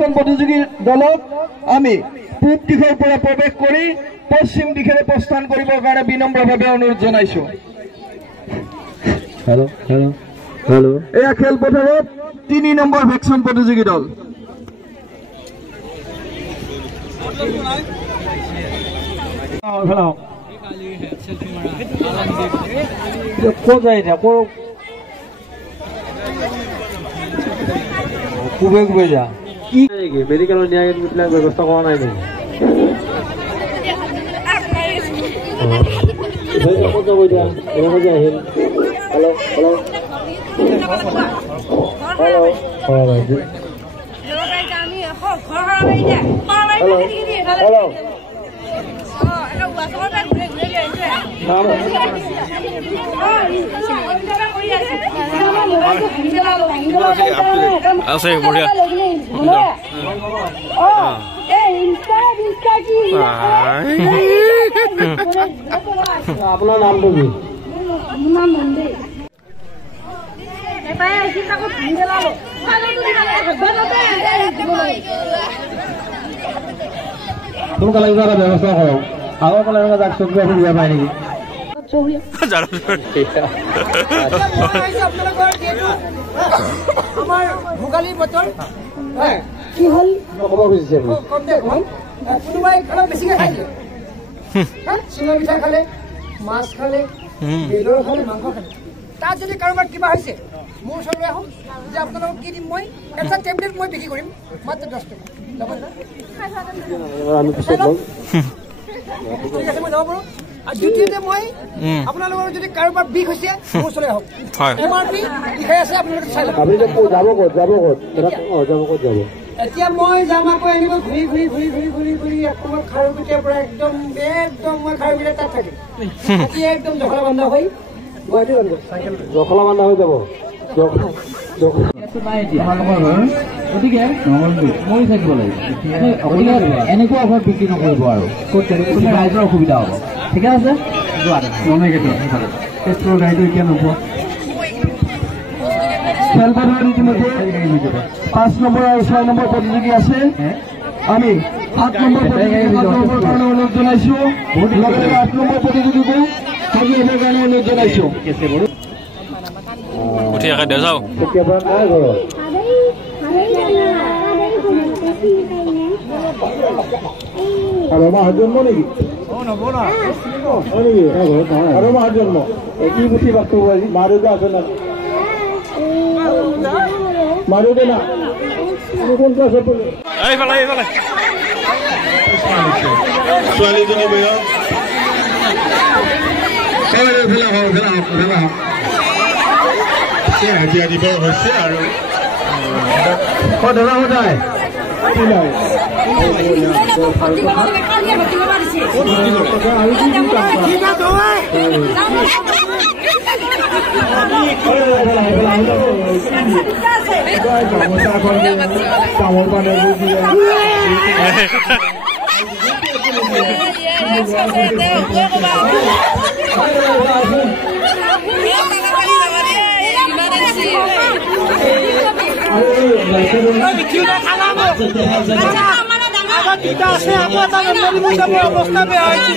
ভেকশন প্ৰতিযোগী দলক আমি পূব দিশৰ পৰা প্ৰৱেশ কৰি পশ্চিম দিশেৰে প্ৰস্থান কৰিবৰ কাৰণে বিনম্ৰভাৱে অনুৰোধ জনাইছো। हेलो हेलो हेलो এয়া খেলপথাৰত 3 নম্বৰ ভেকশন প্ৰতিযোগী দল को जाए था को कुबे कुबे जा की मेडिकल न्याय बिला व्यवस्था करा নাই নেকি हेलो हेलो हेलो আছে বঢ়িয়া আপনার নাম কি সোনকালে কিবা ব্যৱস্থা কৰক আগৰ কলে যাক চকু সুবিধা পায় নেকি আমাৰ ভোগালী বতৰ কি হল ক'ব খুজিছে কোনোবাই খানা বেছিকৈ খাইছে চিঙৰ মিঠাই খালে মাছ খালে বেলৰ খালে মাংস খালে তাত যদি কাৰোবাৰ কিবা হৈছে মোৰ ওচৰলৈ আহক যে আপোনালোকক কি দিম মই এটা টেবলেট মই বিক্ৰী কৰিম মাত্ৰ 10 টকা আমি পিছত বল ঠিক আছে মই যাব পাৰোঁ আৰু দ্বিতীয়তে মই আপোনালোকৰ যদি কাৰোবাৰ বিষ হৈছে মোৰ ওচৰলৈ আহক এমআৰপি লিখাই আছে আপোনালোকে চাই লওক আপুনি যাব ক'ত এতিয়া মই যাম আকৌ এনেকৈ ঘূৰি অসমৰ খাৰুপিটিয়াৰ পৰা একদম মই খাৰুপিটিয়াৰ তাত থাকিম এতিয়া একদম জখলা বান্ধা হৈ জখলা বান্ধা হৈ যাব গতিকে মৰি থাকিব লাগিব এনেকুৱা অভাৱ বিক্ৰী নকৰিব আৰু ৰাইজৰ অসুবিধা হ'ব ঠিক আছে পেট্ৰল গাড়ীটো এতিয়া নোপোৱা খেলপথাৰত ইতিমধ্যে 5 নম্বৰ আৰু 6 নম্বৰ প্ৰতিযোগী আছে আমি 7 নম্বৰ প্ৰতিযোগীৰ কাৰণে অনুৰোধ জনাইছো লগতে 8 নম্বৰ প্ৰতিযোগীকো সহযোগিতাৰ কাৰণে অনুৰোধ জনাইছো উঠি আকা দে যাও কেতিয়াবা নাই ঘৰত আৰু মাহৰ জন্ম নেকি নেকি আৰু মাহৰ জন্ম কি মুঠি বাক আজি মা দেউতা আছে না মা দেউতা না কোন ক্লাছত পঢ়ে এইফালে ছোৱালীজনী বয়স হাজিৰা দিব হৈছে আৰু দাদা সদায় তামোল পানে অৱস্থা বেয়া হৈছে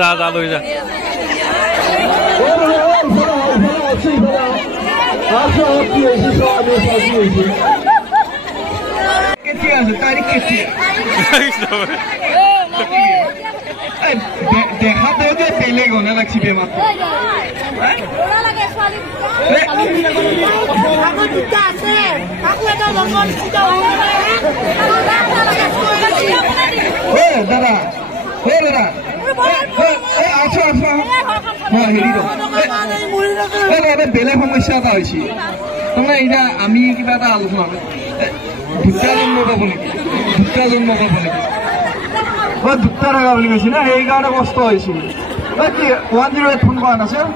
যা লৈ যা দেখা যে বেলেগ হনে লাগছি বেমার দাদা বেলেগ সমস্যা এটা হৈছে তাৰমানে এতিয়া আমি কিবা এটা আলোচনা দুটা জন্ম পাব নেকি দুটা টকা বুলি কৈছে না সেইকাৰণে কষ্ট হৈছিল কি 108 ফোন কৰা নাছিল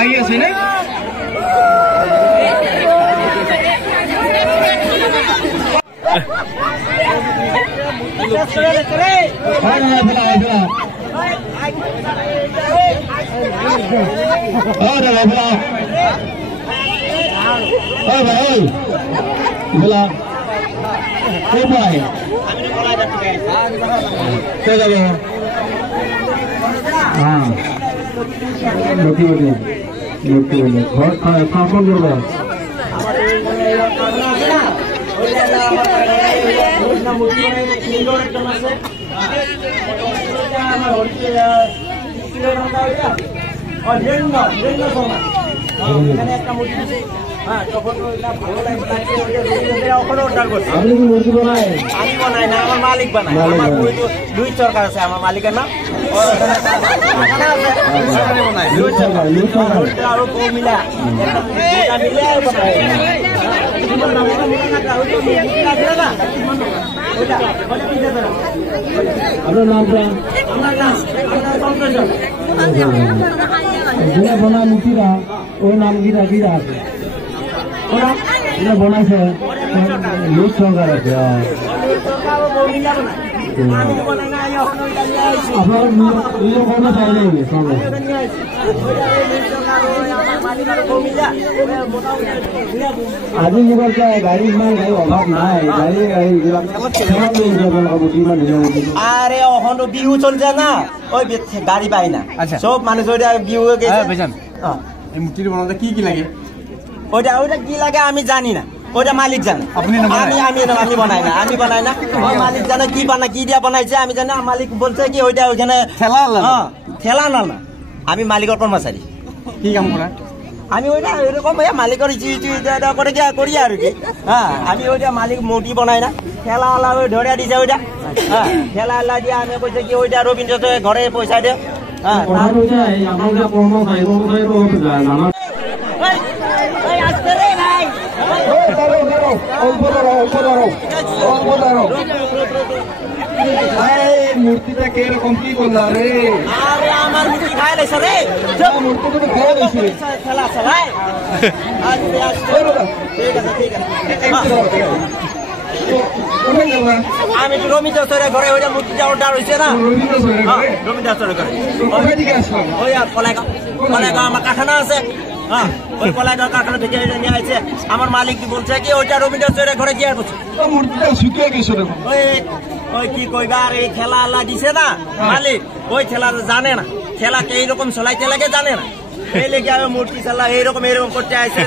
আহি আছে নে মালিক বনাই দুই চৰকাৰ আছে আমাৰ মালিকেৰ নাম আৰু মিলা আপনাৰ নাম বনা মুক্তিৰা ওৰ নাম গিৰা আছে বনাইছে লোক সৰকাৰ আছে আপনাৰ আজি যুগৰ গাড়ী ইমান গাড়ী অভাৱ নাই গাড়ী আরে অহন বিহু চলছে না ওই গাড়ি পাই না সব মানুষ ওইটা বিহু মূর্তিটো বনাতে কি লাগে ওইটা কি লাগে আমি জানি না ওইটা মালিক জানে আমি বানাই না মালিক জানে কি কি দিয়া বানাইছে আমি জানি মালিক বলছে কি ওইটা ওইখানে ঠেলা না আমি মালিকের কর্মচারী কি কাম করা আমি ওইটা এরকম মালিকের করে করি আর কি হ্যাঁ আমি ওইটা মালিক মূর্তি বানাই না ঠেলা আলা ধরে দিছে ওইটা হ্যাঁ ঠেলা আলা দিয়ে আমি কইছে কি ওইটা রবীন্দ্র ঘরে পয়সা দে হ্যাঁ মূর্তিটা কিরকম কি করলা রে আরে আমার মূর্তি খাই লাইছ রে মূর্তিটা তো খাই লাইছ খেলা চালাই আমি তো রবীন্দ্র চৌধুরীর ঘরে ওইটা মূর্তিটা অর্ডার হয়েছে না রবীন্দ্র চৌধুরীর ঘরে ওই কলাইগাঁও আমার কারখানা আছে হ্যাঁ ওই কলাইগাঁও কারখানা থেকে নিয়ে আসছে আমার মালিক কি বলছে কি ওইটা রবীন্দ্র চৌধুরীর ঘরে গিয়ে বলছে মূর্তিটা শুকিয়ে গেছে ওই কি কইবা আর এই ঠেলা আল্লাহ দিছে না মালিক ওই ঠেলা জানে না ঠেলাকে এইরকম চলাইতে লাগে জানে না এই লেগে আমি মূর্তি চালা এইরকম করতে আসছে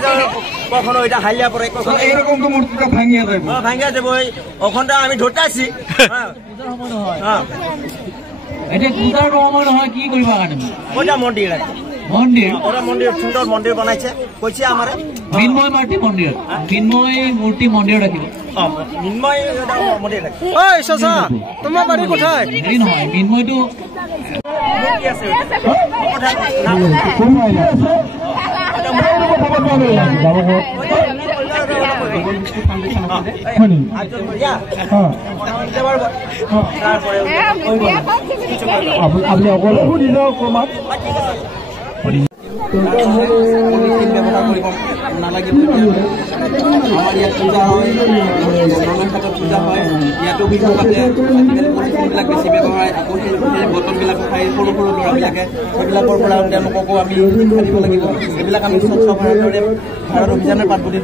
কখনো ওইটা হাইলিয়া পড়ে কখনো এইরকম তো মূর্তিটা ভাঙিয়া দেবো ওখানটা আমি ধরতে আসছি এটা পূজার সময় নহয় কি কৰিবা কাৰণে ওটা মন্দির আছে ওরা মন্দির সুন্দর মন্দির বানাইছে কইছে আমারে মিনময় মূর্তি মন্দির রাখিব মিনময় মন্দির রাখি ওই সসা তোমার বাড়ি কোথায় এই নহয় মিনময়টো মূর্তি আছে আপনি অকলে নালাগিব আমাৰ ইয়াত পূজা হয় ঘাটত পূজা হয় ইয়াতো বিহু পাতে বিলাক বেছি ব্যৱহাৰ হয় আকৌ সেই বটলবিলাক খাই সৰু ল'ৰাবিলাকে সেইবিলাকৰ পৰা তেওঁলোককো আমি দিব লাগিব এইবিলাক আমি স্বচ্ছ ভাৰতৰে ভাৰত অভিযানৰ পাত বুলি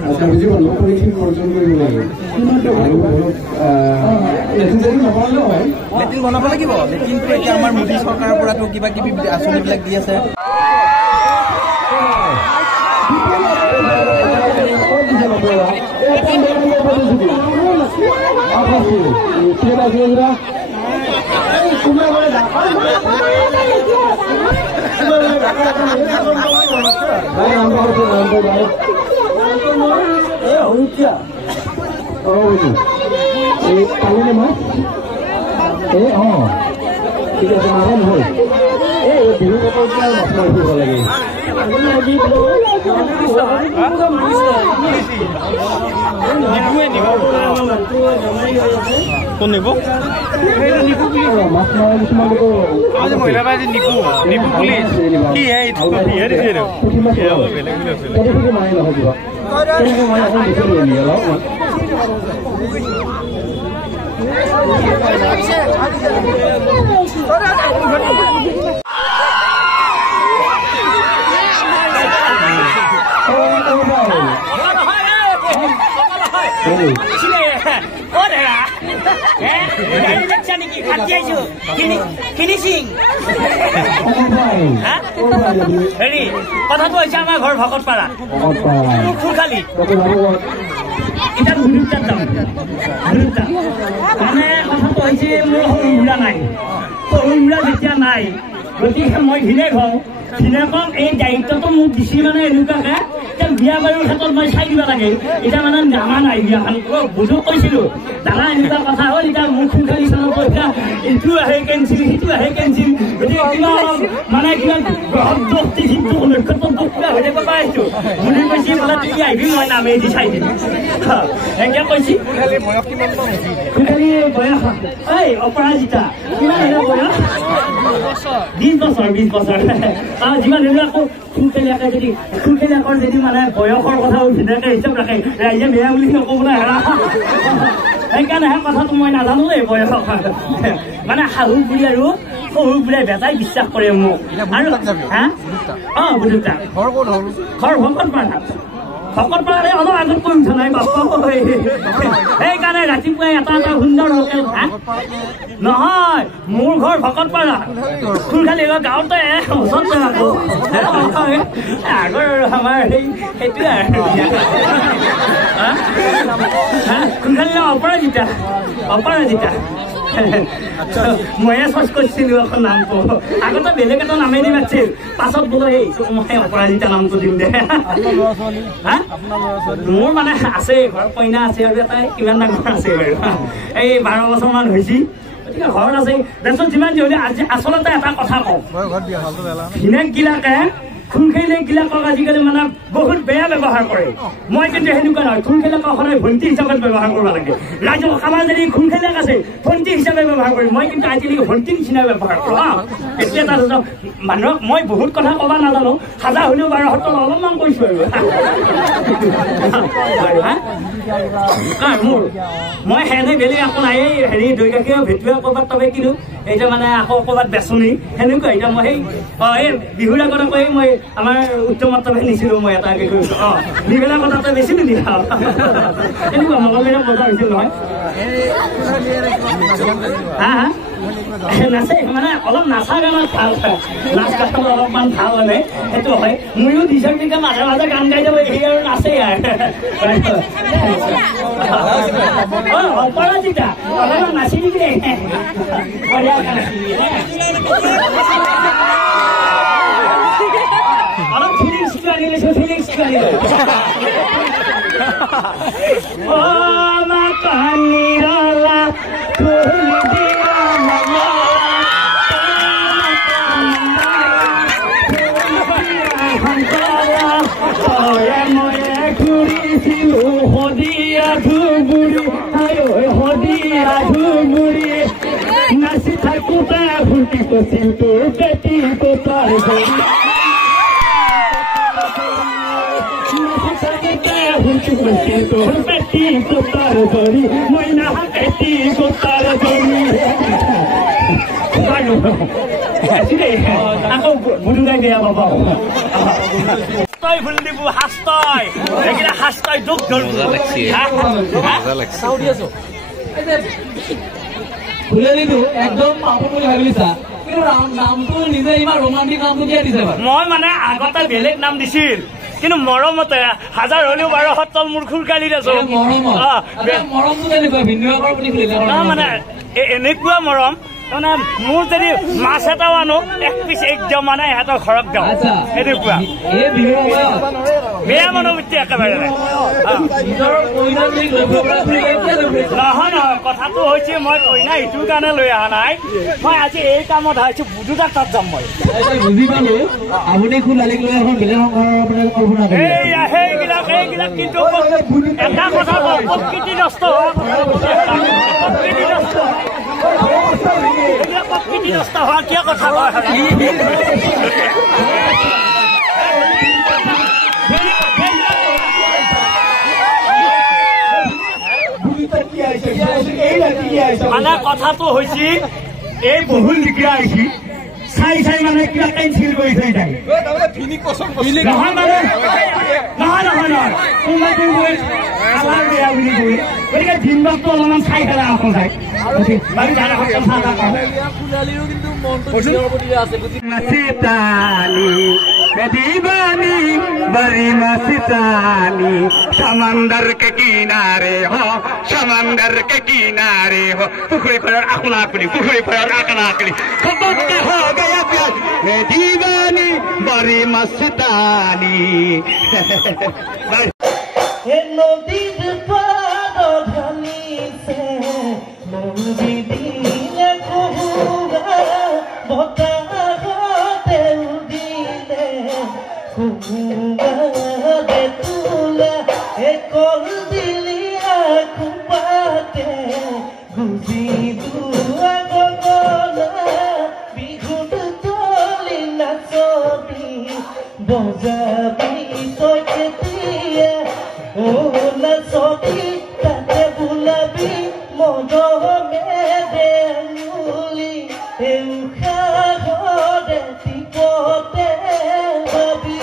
লেট্ৰিন বনাব লাগিব লেট্ৰিনটো এতিয়া আমাৰ মোদী চৰকাৰৰ পৰাতো কিবা কিবি আঁচনিবিলাক দি আছে ঠিক আছে নাম হ'ল এই বিহু বতৰ মাছ মাৰিব লাগে কোন নিব মাছ মাৰা কিছুমান মহিলা বাজি নিকু নিকু পুলিচ কি হে পুঠি মাছ কেনেকৈ মাৰে নহয় কিবা কেনেকৈ মাৰে অকণ দেখিব নি অলপমান হেৰি কথাটো হৈছে আমাৰ ঘৰ ভকতপাৰা খুলখালি এতিয়া ভুলুকটাত যাওঁ মানে কথাটো হৈছে মোৰ সৰু বুঢ়া নাই সৰু বুঢ়া যেতিয়া নাই গতিকে মই ভিনে কওঁ এই দায়িত্বটো মোক দিছি মানে এনেকুৱাকে বিয়া বাৰুৰ ক্ষেত্ৰত মই চাই দিব লাগে এতিয়া মানে নামা নাই বিয়াখন বুজো কৈছিলো দাদা এনেকুৱা কথা হ'ল এতিয়া মোক খুলখালি চালৰ পৰীক্ষা ইটো আহে কেঞ্চিল সিটো আহে কেঞ্চিল গতিকে কিবা অলপ মানে কিবা গ্ৰহত দোষ দিছো নক্ষত্ৰত দোষ কিবা হৈ থাকিব পাৰিছো বুলি কৈছে বোলে তুমি আহিবি মই নামেদি চাই দিম এনেকে কৈছি খুলখালি বয়স এই অপৰাজিতা কিমান বয়স 20 বছৰ যিমান হ'লেও আকৌ খুলখালিয়াকে যদি মানে বয়সৰ কথা ধুনীয়াকে হিচাপ ৰাখে ৰাইজে বেয়া বুলি নকওঁ বোলে হেৰা সেইকাৰণেহে কথাটো মই নাজানো দেই বয়সৰ মানে শাহু বুঢ়ী আৰু শহু বুঢ়াই বেটাই বিশ্বাস কৰে মোক আৰু হা বুজুতা ঘৰ ভকতপাৰা অলপ আগত কৈ উঠা নাই বাপ সেইকাৰণে ৰাতিপুৱাই এটা সুন্দৰ লোকেল ভাত নহয় মোৰ ঘৰ ভকতপাৰা খুলখালি গাঁৱতে ওচৰতে আগৰ আমাৰ সেইটোৱে খুলখালি অপৰাজিতা ময়ে চচ কৰিছিলো এখন নামটো আগতে বেলেগ এটা নামে দি মাতিছিল পাছত বোলো এই মই অপৰাজিতা নামটো দিম দে মোৰ মানে আছে ঘৰ কইনা আছে আৰু এটা কিমান ডাঙৰ আছে বাৰু এই 12 বছৰমান হৈছে গতিকে ঘৰত আছে তাৰপিছত যিমান যি হ'লে আজি আচলতে এটা কথা কওঁ ভিনেকগিলাকে খুলখালিয়াক আজিকালি মানে বহুত বেয়া ব্যৱহাৰ কৰে মই কিন্তু সেনেকুৱা নহয় খুলখালিয়াক সদায় ভণ্টি হিচাপত ব্যৱহাৰ কৰিব লাগে ৰাইজৰ আমাৰ যদি খুলখালিয়াক আছে ভণ্টি হিচাপে ব্যৱহাৰ কৰিম মই কিন্তু আজিলৈকে ভণ্টি নিচিনা ব্যৱহাৰ কৰোঁ এতিয়া এটা মানুহক মই বহুত কথা ক'ব নাজানো সাজা হ'লেও 12 অলপমান কৈছোঁ আৰু মোৰ মই সেনে বেলেগ একো নাই হেৰি দৈ গাখীৰ ভেটুৱা ক'ৰবাত তবে কিনো এতিয়া মানে আকৌ ক'ৰবাত বেচনি সেনেকুৱা এতিয়া মই এই বিহুৰ আগত আকৌ মই আমাৰ উত্তমত নিছিলো মই এটাকে কৈছো নিবেলা কথাটো বেছি নিদিয়া এনেকুৱা মঙলবাৰে বজাৰ হৈছিল নহয় নাচে মানে অলপ নাচা গানত ভাল নাচ গানত অলপমান ভাল মানে সেইটো হয় ময়ো দিছক দিকে মাজে মাজে গান গাই যাব এই আৰু নাচে অপৰাজিতা নাচিবি দে অলপ ফিলিংস আনিলে কানিরালা ফুল দিয়া ময়ে ঘুরিছিল হদিয়া ধুবুড়ি হদিয়া ধুবুড়ি নাচি থাকোতে ফুটি কছিল তোর পেটি কোতার তোর পেটি কোতার ধরি ময়না পেটি কোতার ধরি আকৌ বুধুৰাই দিয়া বাবা তই ফুল দিব হাস্তই এইকেইটা হাস্তই দুখ ধৰিব ফুলেৰিটো একদম পাপন বুলি ভাবিছা কিন্তু নামটো নিজে ইমান ৰোমান্টিক নামটো দিয়ে দিছে মই মানে আগতে বেলেগ নাম দিছিল কিন্তু মৰমতে হাজাৰ হলেও 12 তল মোৰ খুলখালিত আছো মানে এনেকুৱা মৰম মানে মোৰ যদি মাছ এটাও আনো এক পিছ একদম মানে ইহঁতৰ ঘৰত যাওঁ এনেকুৱা বেয়া মনোবৃত্তি একেবাৰে নাই। নহয় নহয়, কথাটো হৈছে মই কইনা ইটোৰ কাৰণে লৈ অহা নাই, মই আজি এই কামত আহিছো বুধুদাৰ তাত যাম মই। বুজি পালো আপুনি খোলালিক লৈ এখন বেলেগ কল্পনা কৰে। সেইবিলাক কিন্তু এটা কথা কওঁ, প্ৰকৃতি নষ্ট হোৱা প্ৰকৃতি নষ্ট হোৱা কিয় কথা কয়? মানে কথাটো হৈছে এই বহুল লিখা আহিছে চাই চাই মানে কিবা কেঞ্চেল কৰি থৈ যায়। নহয় মানে নহয় কোনোবাই গৈ আলাৰ বেয়া বুলি কৈ গতিকে দিনবাৰটো অলপমান চাই পেলাই আকৌ যায়। दीवानी बड़ी मस्तानी समंदर के किनारे हो समंदर के किनारे हो पुखरी पर आकुलाकुली पुखरी पर आकलाकुली खबर के हो गया प्यार मैं दीवानी बड़ी मस्तानी नदीर पार ढाली से नदी दिले कुहुगा बताते उदिले कुहुगा दे तुला कल दिलिया कुपाते गुजी दुआ गगना बिघुट तली नाचती बजाबी तोके दिए ओ नसोकी ताते बुलाबी मोदो मेदे अंगुली एउखा घरे टिपोते भाबी